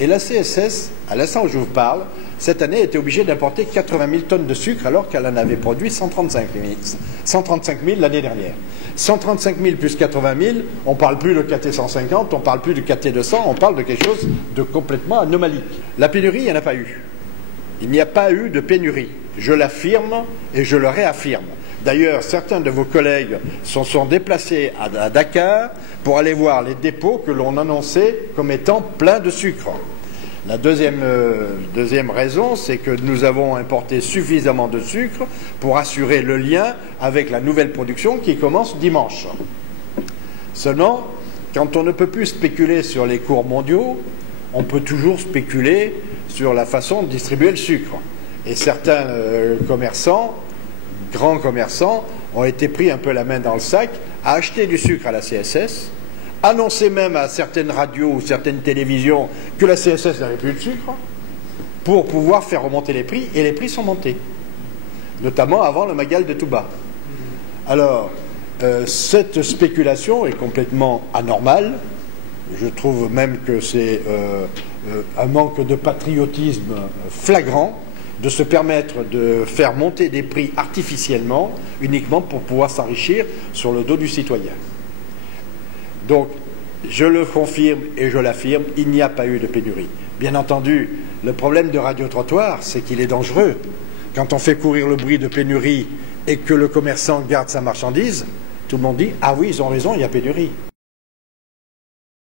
Et la CSS, à l'instant où je vous parle, cette année était obligée d'importer 80 000 tonnes de sucre alors qu'elle en avait produit 135 000 l'année dernière. 135 000 plus 80 000, on ne parle plus de KT 150, on ne parle plus de KT 200, on parle de quelque chose de complètement anomalique. La pénurie, il n'y en a pas eu. Il n'y a pas eu de pénurie. Je l'affirme et je le réaffirme. D'ailleurs, certains de vos collègues se sont déplacés à Dakar pour aller voir les dépôts que l'on annonçait comme étant pleins de sucre. La deuxième raison, c'est que nous avons importé suffisamment de sucre pour assurer le lien avec la nouvelle production qui commence dimanche. Seulement, quand on ne peut plus spéculer sur les cours mondiaux, on peut toujours spéculer sur la façon de distribuer le sucre. Et certains commerçants, grands commerçants, ont été pris un peu la main dans le sac à acheter du sucre à la CSS, annoncer même à certaines radios ou certaines télévisions que la CSS n'avait plus de sucre pour pouvoir faire remonter les prix, et les prix sont montés, notamment avant le Magal de Touba. Alors, cette spéculation est complètement anormale. Je trouve même que c'est un manque de patriotisme flagrant de se permettre de faire monter des prix artificiellement uniquement pour pouvoir s'enrichir sur le dos du citoyen. Donc, je le confirme et je l'affirme, il n'y a pas eu de pénurie. Bien entendu, le problème de Radio-Trottoir, c'est qu'il est dangereux. Quand on fait courir le bruit de pénurie et que le commerçant garde sa marchandise, tout le monde dit « Ah oui, ils ont raison, il y a pénurie ».